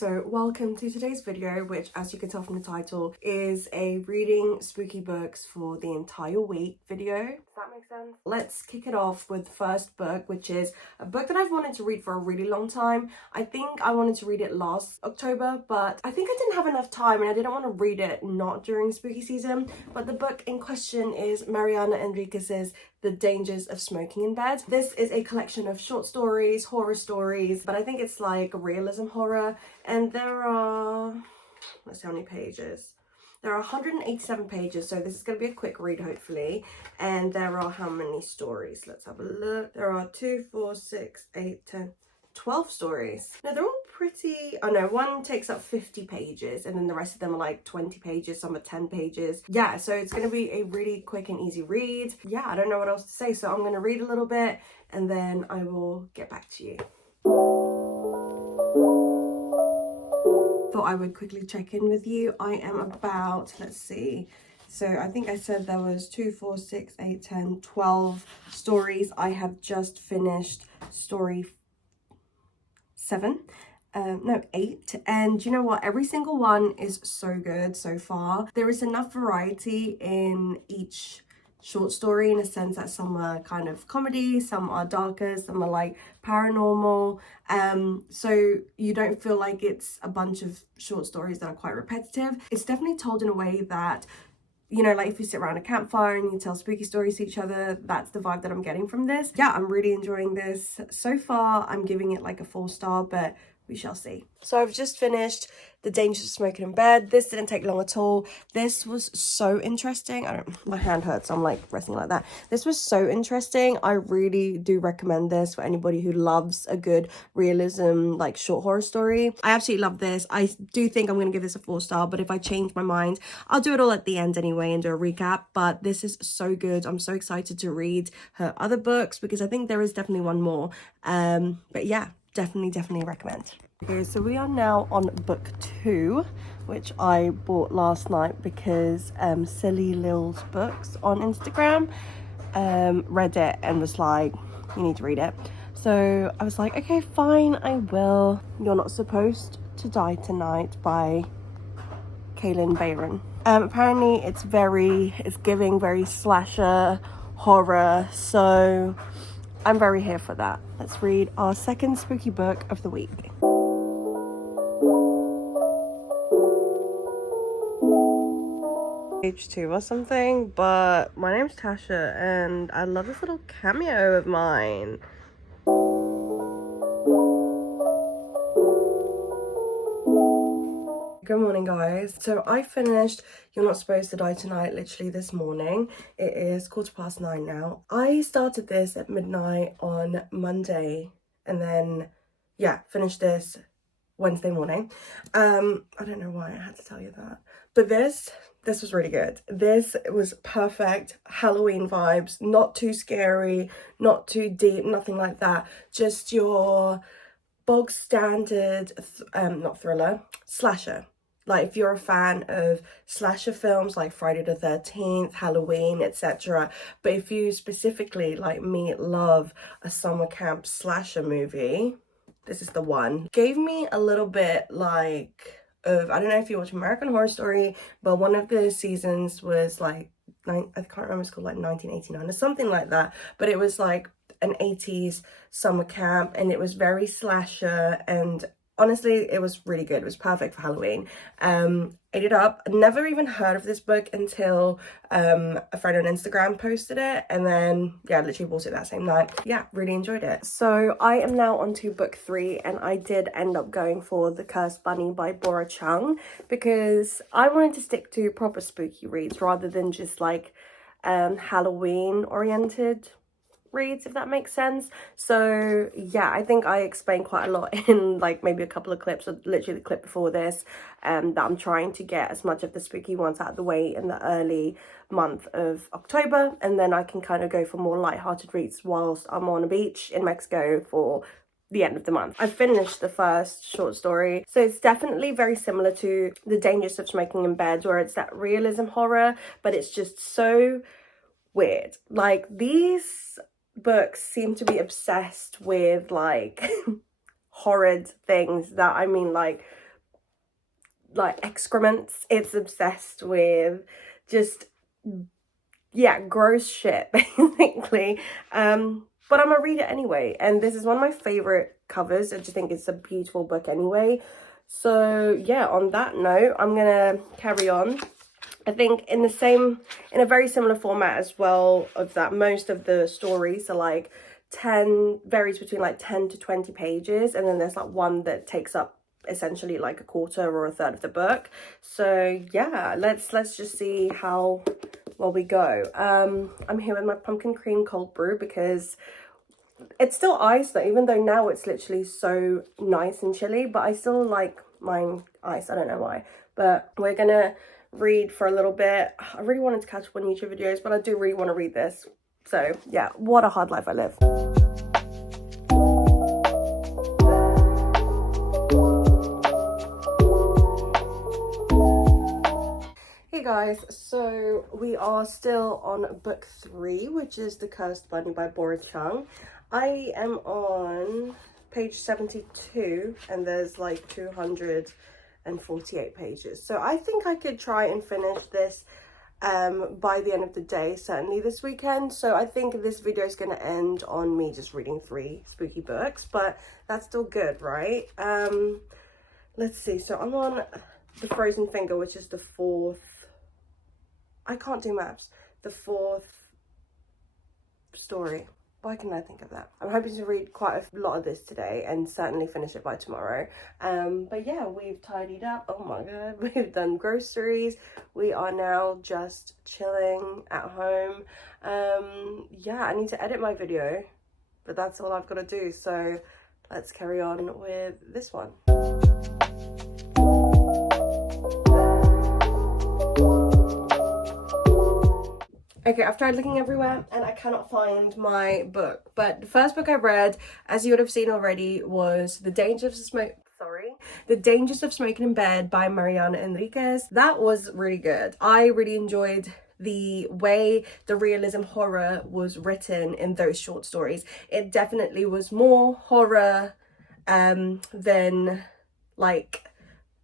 So welcome to today's video, which, as you can tell from the title, is a reading spooky books for the entire week video. Does that make sense? Let's kick it off with the first book, which is a book that I've wanted to read for a really long time. I think I wanted to read it last October, but I think I didn't have enough time and I didn't want to read it not during spooky season. But the book in question is Mariana Enriquez's The Dangers of Smoking in Bed. This is a collection of short stories, horror stories, but I think it's like realism horror. And there are, let's see how many pages. There are 187 pages, so this is going to be a quick read, hopefully. And there are how many stories? Let's have a look. There are 2, 4, 6, 8, 10, 12 stories. Now, they're all pretty... Oh, no, one takes up 50 pages, and then the rest of them are like 20 pages, some are 10 pages. Yeah, so it's going to be a really quick and easy read. Yeah, I don't know what else to say, so I'm going to read a little bit, and then I will get back to you. Thought I would quickly check in with you. I am about, let's see, so I think I said there was 2, 4, 6, 8, 10, 12 stories. I have just finished story 7, no, 8, and you know what, every single one is so good so far. There is enough variety in each short story, in a sense that some are kind of comedy, some are darker, some are like paranormal, so you don't feel like it's a bunch of short stories that are quite repetitive. It's definitely told in a way that, you know, like if you sit around a campfire and you tell spooky stories to each other, that's the vibe that I'm getting from this. Yeah, I'm really enjoying this so far. I'm giving it like a 4 star, but we shall see. So I've just finished The Dangers of Smoking in Bed. This didn't take long at all. This was so interesting. My hand hurts, so I'm like resting like that. This was so interesting. I really do recommend this for anybody who loves a good realism, like short horror story. I absolutely love this. I do think I'm going to give this a 4 star, but if I change my mind, I'll do it all at the end anyway and do a recap. But this is so good. I'm so excited to read her other books because I think there is definitely one more. But yeah, definitely recommend. Okay, so we are now on book 2, which I bought last night because Silly Lil's Books on Instagram read it and was like, you need to read it. So I was like, okay, fine, I will. You're Not Supposed to Die Tonight by Kaylin Bayron. Apparently it's giving very slasher horror, so I'm very here for that. Let's read our second spooky book of the week. Page 2 or something, but my name's Tasha and I love this little cameo of mine. Good morning, guys. So I finished You're Not Supposed to Die Tonight literally this morning. It is 9:15 now. I started this at midnight on Monday and then, yeah, finished this Wednesday morning. I don't know why I had to tell you that. But this was really good. This was perfect Halloween vibes, not too scary, not too deep, nothing like that. Just your bog standard, not thriller, slasher. Like if you're a fan of slasher films like Friday the 13th, Halloween, etc. But if you specifically, like me, love a summer camp slasher movie, this is the one. Gave me a little bit like of, I don't know if you watch American Horror Story, but one of the seasons was like, I can't remember, it's called like 1989 or something like that. But it was like an 80s summer camp and it was very slasher, and honestly it was really good. It was perfect for Halloween. Ate it up. I never even heard of this book until a friend on Instagram posted it, and then yeah, I literally bought it that same night. Yeah, really enjoyed it. So I am now on to book 3, and I did end up going for The Cursed Bunny by Bora Chung because I wanted to stick to proper spooky reads rather than just like Halloween oriented reads, if that makes sense. So yeah, I think I explained quite a lot in like maybe a couple of clips, or literally the clip before this, that I'm trying to get as much of the spooky ones out of the way in the early month of October, and then I can kind of go for more light-hearted reads whilst I'm on a beach in Mexico for the end of the month. I finished the first short story, so it's definitely very similar to The Dangers of Smoking in Bed, where it's that realism horror, but it's just so weird. Like, these books seem to be obsessed with like horrid things that, I mean, like like excrements. It's obsessed with just, yeah, gross shit basically. But I'm gonna read it anyway, and this is one of my favorite covers. I just think it's a beautiful book anyway. So yeah, on that note, I'm gonna carry on. I think in a very similar format as well, of that most of the stories are like varies between like 10 to 20 pages, and then there's like one that takes up essentially like a quarter or a third of the book. So yeah, let's just see how well we go. I'm here with my pumpkin cream cold brew because it's still ice though, even though now it's literally so nice and chilly, but I still like mine ice. I don't know why, but we're gonna read for a little bit. I really wanted to catch up on YouTube videos, but I do really want to read this. So yeah, what a hard life I live. Hey guys, so we are still on book 3, which is The Cursed Bunny by Boris Chung. I am on page 72 and there's like 248 pages. So I think I could try and finish this by the end of the day, certainly this weekend. So I think this video is going to end on me just reading 3 spooky books, but that's still good, right? Let's see. So I'm on The Frozen Finger, which is the 4th. I can't do maps. The 4th story. Why can I think of that? I'm hoping to read quite a lot of this today and certainly finish it by tomorrow. But yeah, we've tidied up. Oh my god, we've done groceries. We are now just chilling at home. Yeah, I need to edit my video, but that's all I've got to do. So let's carry on with this one. Okay, I've tried looking everywhere and I cannot find my book. But the first book I read, as you would have seen already, was The Dangers of Smoking in Bed by Mariana Enriquez. That was really good. I really enjoyed the way the realism horror was written in those short stories. It definitely was more horror than like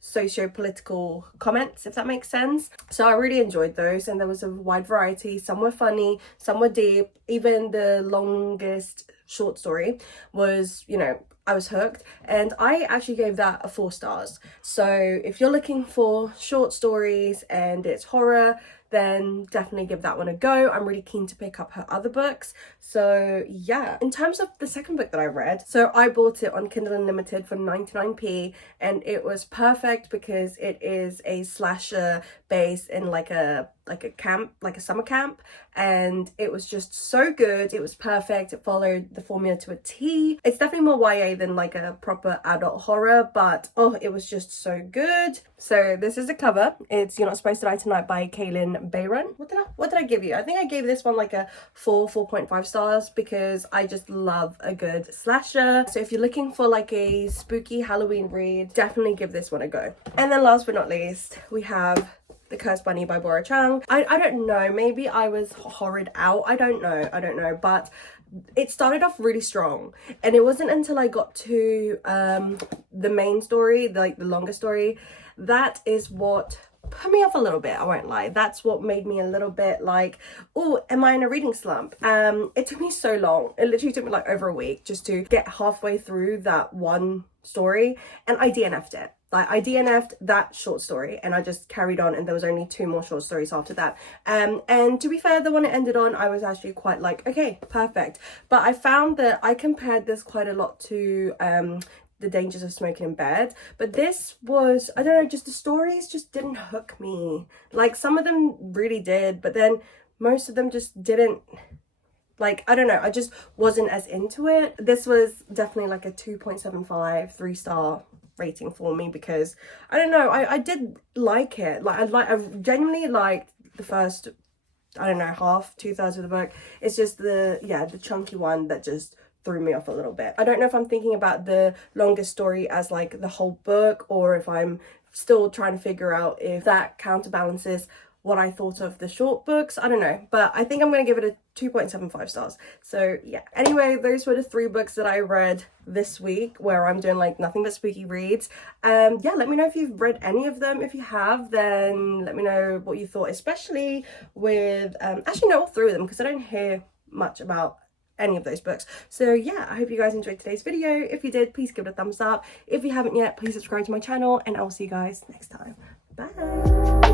socio-political comments, if that makes sense. So I really enjoyed those, and there was a wide variety. Some were funny, some were deep. Even the longest short story was, you know, I was hooked, and I actually gave that a 4 stars. So if you're looking for short stories and it's horror, then definitely give that one a go. I'm really keen to pick up her other books. So yeah, in terms of the second book that I read, so I bought it on Kindle Unlimited for 99p, and it was perfect because it is a slasher based in like a camp, like a summer camp, and it was just so good. It was perfect. It followed the formula to a T. It's definitely more YA than like a proper adult horror, but oh, it was just so good. So this is the cover. It's You're Not Supposed to Die Tonight by Kaylin Bayron. What did I give you? I think I gave this one like a 4.5 stars because I just love a good slasher. So if you're looking for like a spooky Halloween read, definitely give this one a go. And then last but not least, we have The Cursed Bunny by Boris Chung. I don't know, maybe I was horrid out. I don't know, but it started off really strong, and it wasn't until I got to the main story, like the longer story, that is what put me off a little bit. I won't lie, that's what made me a little bit like, oh, am I in a reading slump? It took me so long. It literally took me like over a week just to get halfway through that one story, and I DNF'd it. Like, I DNF'd that short story and I just carried on, and there was only 2 more short stories after that. And to be fair, the one it ended on, I was actually quite like, okay, perfect. But I found that I compared this quite a lot to The Dangers of Smoking in Bed. But this was, I don't know, just the stories just didn't hook me. Like, some of them really did, but then most of them just didn't. Like, I don't know, I just wasn't as into it. This was definitely like a 2.75, 3-star rating for me because I don't know, I did like it. Like, I genuinely liked the first, I don't know, half, 2/3 of the book. It's just the chunky one that just threw me off a little bit. I don't know if I'm thinking about the longest story as like the whole book, or if I'm still trying to figure out if that counterbalances what I thought of the short books. I don't know, but I think I'm going to give it a 2.75 stars. So yeah, anyway, those were the 3 books that I read this week where I'm doing like nothing but spooky reads. Yeah, let me know if you've read any of them. If you have, then let me know what you thought, especially with actually no, all 3 of them, because I don't hear much about any of those books. So yeah, I hope you guys enjoyed today's video. If you did, please give it a thumbs up. If you haven't yet, please subscribe to my channel, and I will see you guys next time. Bye.